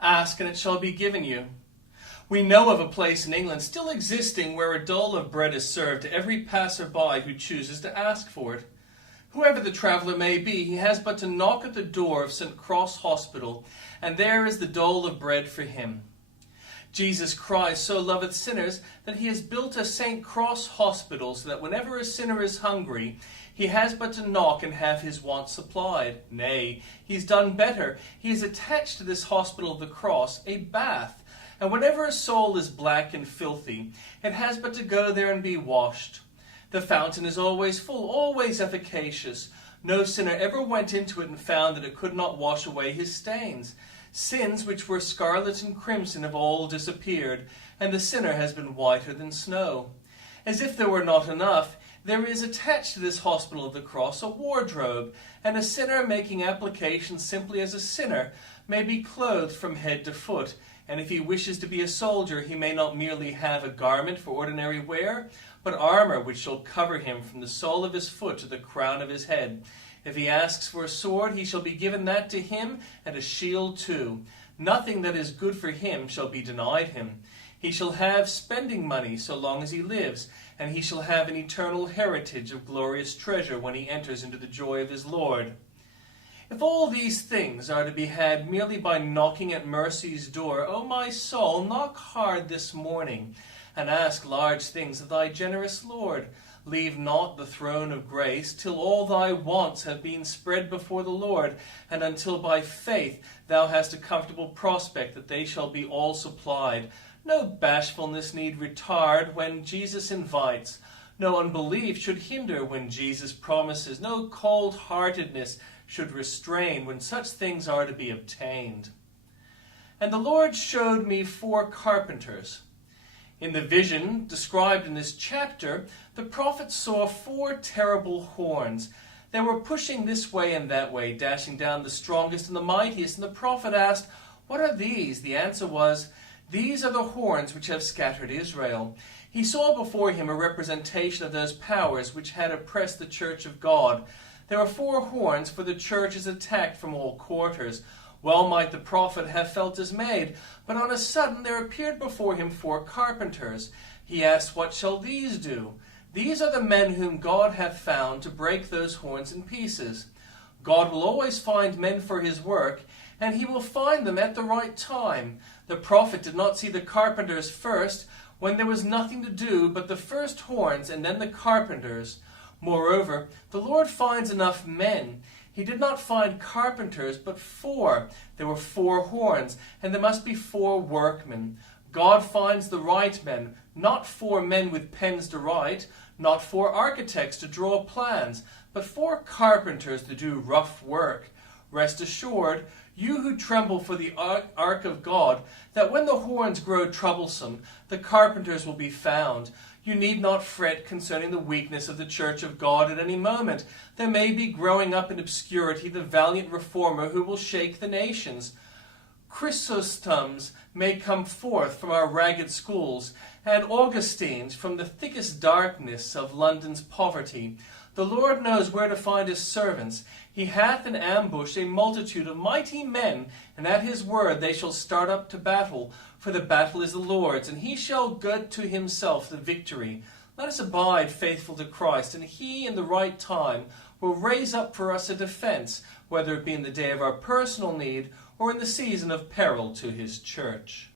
Ask, and it shall be given you. We know of a place in England still existing where a dole of bread is served to every passer-by who chooses to ask for it. Whoever the traveller may be, he has but to knock at the door of St. Cross Hospital, and there is the dole of bread for him. Jesus Christ so loveth sinners that he has built a St. Cross Hospital so that whenever a sinner is hungry, he has but to knock and have his wants supplied. Nay, he's done better. He has attached to this hospital of the cross a bath, and whenever a soul is black and filthy, it has but to go there and be washed. The fountain is always full, always efficacious. No sinner ever went into it and found that it could not wash away his stains. Sins which were scarlet and crimson have all disappeared, and the sinner has been whiter than snow. As if there were not enough, there is attached to this hospital of the cross a wardrobe, and a sinner making application simply as a sinner may be clothed from head to foot, and if he wishes to be a soldier, he may not merely have a garment for ordinary wear, but armor which shall cover him from the sole of his foot to the crown of his head. If he asks for a sword, he shall be given that to him, and a shield too. Nothing that is good for him shall be denied him. He shall have spending money so long as he lives, and he shall have an eternal heritage of glorious treasure when he enters into the joy of his Lord. If all these things are to be had merely by knocking at mercy's door, O my soul, knock hard this morning, and ask large things of thy generous Lord. Leave not the throne of grace till all thy wants have been spread before the Lord, and until by faith thou hast a comfortable prospect that they shall be all supplied. No bashfulness need retard when Jesus invites. No unbelief should hinder when Jesus promises. No cold-heartedness should restrain when such things are to be obtained. And the Lord showed me 4 carpenters. In the vision described in this chapter, the prophet saw 4 terrible horns. They were pushing this way and that way, dashing down the strongest and the mightiest, and the prophet asked, "What are these?" The answer was, "These are the horns which have scattered Israel." He saw before him a representation of those powers which had oppressed the church of God. There are 4 horns, for the church is attacked from all quarters. Well might the prophet have felt dismayed, but on a sudden there appeared before him 4 carpenters. He asked, "What shall these do?" These are the men whom God hath found to break those horns in pieces. God will always find men for his work, and he will find them at the right time. The prophet did not see the carpenters first, when there was nothing to do but the first horns and then the carpenters. Moreover, the Lord finds enough men. He did not find carpenters, but 4. There were 4 horns, and there must be 4 workmen. God finds the right men, not 4 men with pens to write, not 4 architects to draw plans, but 4 carpenters to do rough work. Rest assured, you who tremble for the ark of God, that when the horns grow troublesome, the carpenters will be found. You need not fret concerning the weakness of the church of God at any moment. There may be growing up in obscurity the valiant reformer who will shake the nations. Chrysostom's may come forth from our ragged schools, and Augustine's from the thickest darkness of London's poverty. The Lord knows where to find his servants. He hath in ambush a multitude of mighty men, and at his word they shall start up to battle. For the battle is the Lord's, and he shall get to himself the victory. Let us abide faithful to Christ, and he in the right time will raise up for us a defense, whether it be in the day of our personal need or in the season of peril to his church.